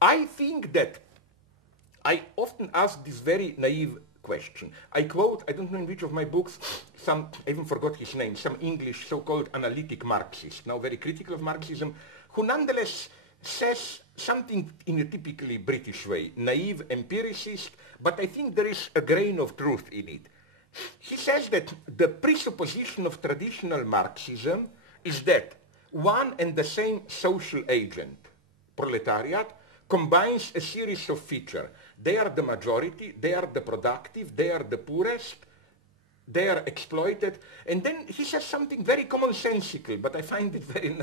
I think that I often ask this very naive question. I quote, I don't know in which of my books, I even forgot his name, some English so-called analytic Marxist, now very critical of Marxism, who nonetheless says something in a typically British way, naive empiricist, but I think there is a grain of truth in it. He says that the presupposition of traditional Marxism is that one and the same social agent, proletariat, combines a series of features. They are the majority, they are the productive, they are the poorest, they are exploited. And then he says something very commonsensical, but I find it very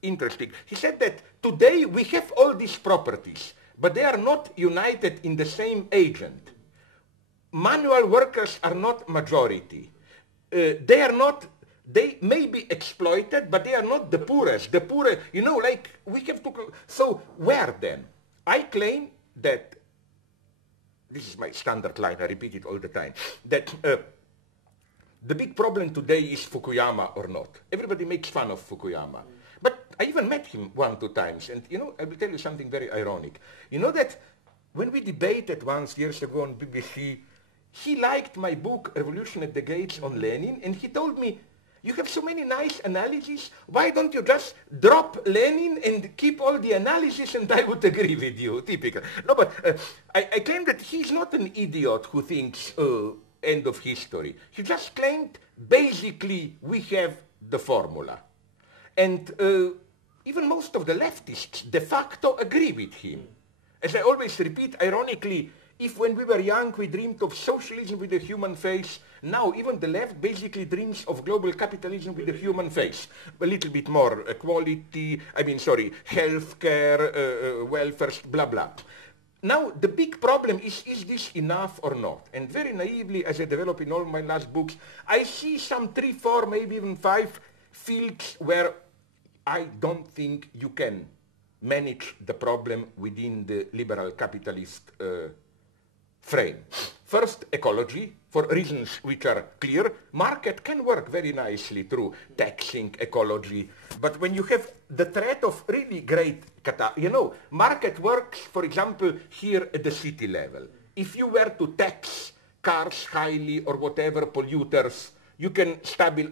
interesting. He said that today we have all these properties, but they are not united in the same agent. Manual workers are not majority. They may be exploited, but they are not the poorest. The poor, you know, like we have to, so where then? I claim that, this is my standard line, I repeat it all the time, that the big problem today is Fukuyama or not. Everybody makes fun of Fukuyama. But I even met him 1-2 times, and you know, I will tell you something very ironic. You know that when we debated once years ago on BBC, he liked my book, Revolution at the Gates, on Lenin, and he told me, you have so many nice analyses, why don't you just drop Lenin and keep all the analysis, and I would agree with you, typical. No, but I claim that he's not an idiot who thinks, end of history. He just claimed, basically, we have the formula. And even most of the leftists de facto agree with him. As I always repeat, ironically, if when we were young we dreamed of socialism with a human face, now even the left basically dreams of global capitalism with a human face. A little bit more equality, healthcare, welfare, blah, blah. Now the big problem is this enough or not? And very naively, as I develop in all my last books, I see some 3, 4, maybe even 5 fields where I don't think you can manage the problem within the liberal capitalist frame. First, ecology, for reasons which are clear. Market can work very nicely through taxing ecology, but when you have the threat of really great market works, for example, here at the city level. If you were to tax cars highly or whatever, polluters, you can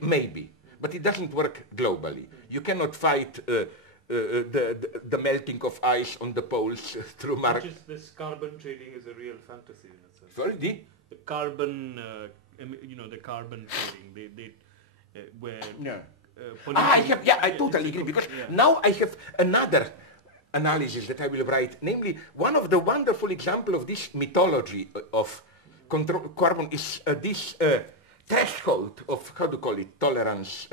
maybe, but it doesn't work globally. You cannot fight the melting of ice on the poles through market. This carbon trading is a real fantasy in itself. Sorry, the carbon, the carbon trading, where I totally agree, because now I have another analysis that I will write, namely one of the wonderful examples of this mythology of control carbon is this threshold of, how to call it, tolerance.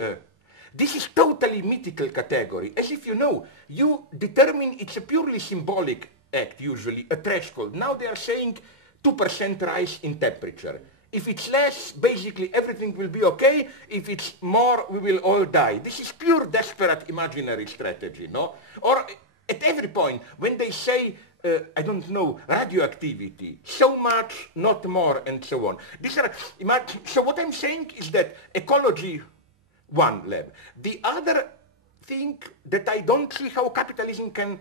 This is totally mythical category, as if you determine it's a purely symbolic act, usually, a threshold. Now they are saying 2% rise in temperature. If it's less, basically everything will be okay. If it's more, we will all die. This is pure desperate imaginary strategy, no? Or at every point, when they say, radioactivity, so much, not more, and so on. So what I'm saying is that ecology, one level. The other thing that I don't see how capitalism can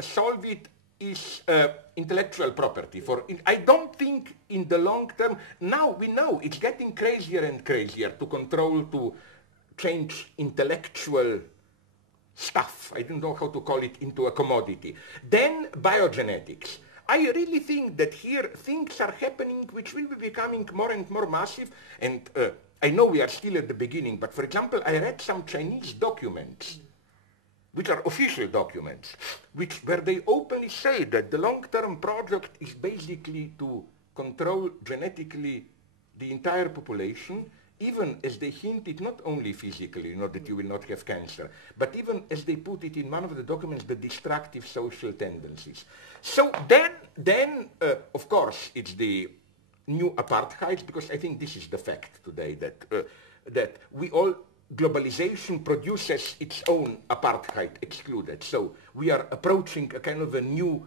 solve it is intellectual property. I don't think in the long term, now we know it's getting crazier and crazier to change intellectual stuff, I don't know how to call it, into a commodity. Then biogenetics. I really think that here things are happening which will be becoming more and more massive, and I know we are still at the beginning, but for example, I read some Chinese documents, which are official documents, where they openly say that the long-term project is basically to control genetically the entire population, even as they hint it not only physically, that you will not have cancer, but even as they put it in one of the documents, the destructive social tendencies. So then of course, it's the new apartheid, because I think this is the fact today, that globalization produces its own apartheid excluded. So we are approaching a kind of a new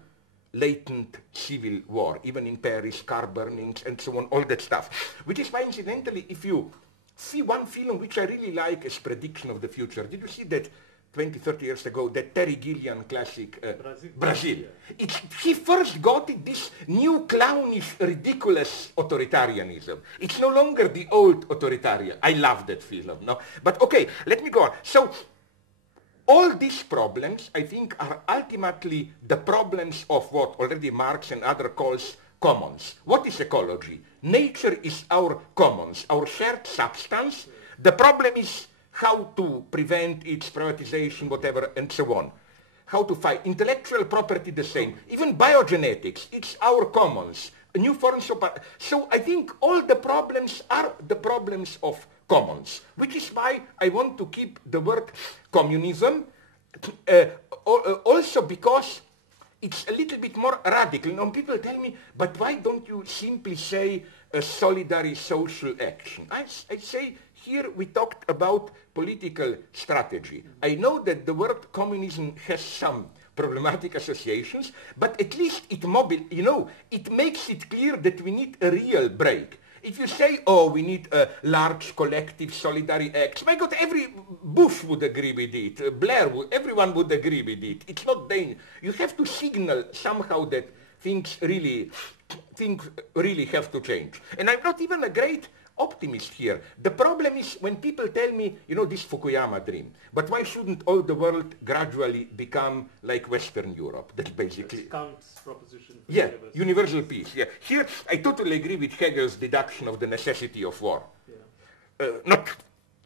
latent civil war, even in Paris, car burnings and so on, all that stuff. Which is why, incidentally, if you see one film which I really like as prediction of the future, did you see that 20, 30 years ago, the Terry Gilliam classic, Brazil. Yeah. He first got it, this new clownish, ridiculous authoritarianism. It's no longer the old authoritarian. I love that film, no? But okay, let me go on. So, all these problems, I think, are ultimately the problems of what already Marx and others calls commons. What is ecology? Nature is our commons, our shared substance. The problem is how to prevent its privatization, whatever, and so on. How to fight. Intellectual property the same. Even biogenetics, it's our commons. New forms of... So I think all the problems are the problems of commons, which is why I want to keep the word communism, also because it's a little bit more radical. Now people tell me, but why don't you simply say a solidary social action? I say, here we talked about political strategy. I know that the word communism has some problematic associations, but at least it makes it clear that we need a real break. If you say, oh, we need a large collective solidary act, my God, Bush would agree with it, Blair would, everyone would agree with it. It's not dangerous. You have to signal somehow that things really have to change. And I'm not even a great optimist here. The problem is when people tell me, this Fukuyama dream, but why shouldn't all the world gradually become like Western Europe? That's basically... Kant's proposition. Yeah, universal peace. Yeah. Here, I totally agree with Hegel's deduction of the necessity of war. Yeah. Not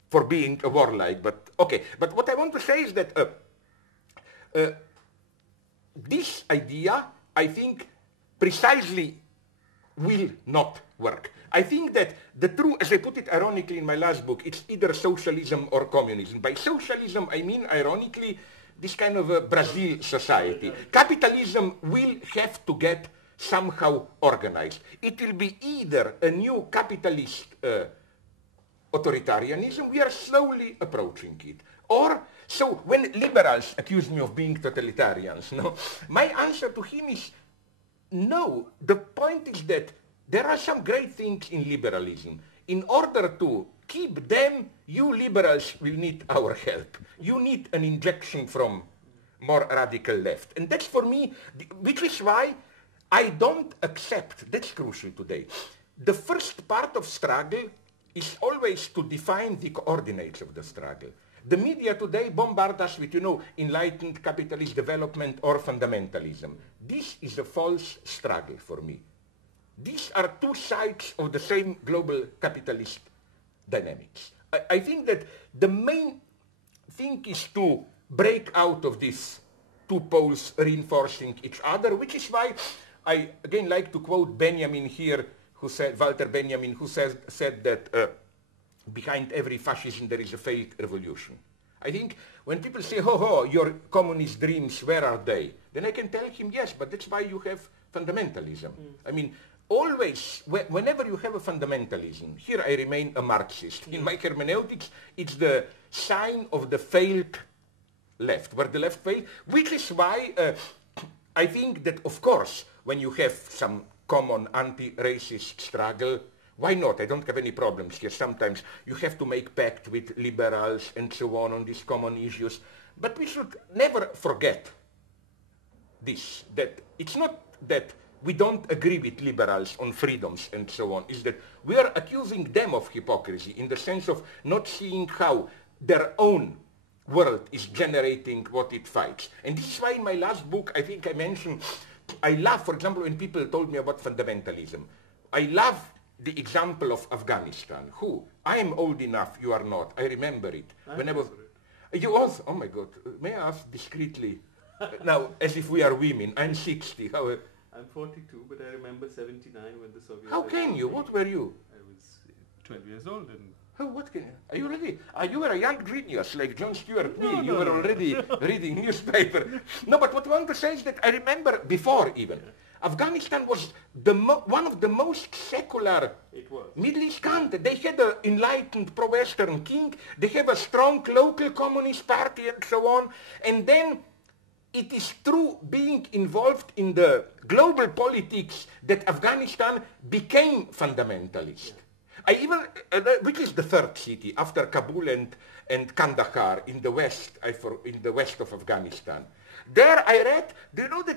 for being a warlike, but okay. But what I want to say is that this idea, I think, precisely will not work. I think that the true, as I put it ironically in my last book, it's either socialism or communism. By socialism, I mean, ironically, this kind of a Brazil society. Capitalism will have to get somehow organized. It will be either a new capitalist authoritarianism, we are slowly approaching it, or, so when liberals accuse me of being totalitarians, my answer to him is, no, the point is that there are some great things in liberalism. In order to keep them, you liberals will need our help. You need an injection from more radical left. And that's for me, which is why I don't accept, that's crucial today. The first part of struggle is always to define the coordinates of the struggle. The media today bombard us with, enlightened capitalist development or fundamentalism. This is a false struggle for me. These are two sides of the same global capitalist dynamics. I think that the main thing is to break out of these two poles reinforcing each other, which is why I again like to quote Benjamin here, Walter Benjamin, who said that behind every fascism there is a failed revolution. I think when people say, your communist dreams, where are they? Then I can tell him, yes, but that's why you have fundamentalism. I mean, always, whenever you have a fundamentalism, here I remain a Marxist. In my hermeneutics, it's the sign of the failed left, where the left failed, which is why I think that, of course, when you have some common anti-racist struggle, why not? I don't have any problems here. Sometimes you have to make pact with liberals and so on these common issues. But we should never forget this, that it's not that we don't agree with liberals on freedoms and so on, is that we are accusing them of hypocrisy in the sense of not seeing how their own world is generating what it fights. And this is why in my last book, I think I mentioned, I love, for example, when people told me about fundamentalism, I love the example of Afghanistan. I am old enough, you are not. I remember it. You also, oh my God, may I ask discreetly, now, as if we are women, I'm 60, how... I'm 42, but I remember 79 when the Soviet... How can you? What were you? I was 12 years old and... Are you ready? You were a young genius, like John Stuart Mill. You were already reading newspaper. No, but what I want to say is that I remember before even, Afghanistan was one of the most secular Middle East countries. They had an enlightened pro-Western king. They have a strong local communist party and so on. And then it is through being involved in the global politics that Afghanistan became fundamentalist. I even, which is the third city after Kabul and Kandahar in the west, in the west of Afghanistan. There I read, do you know that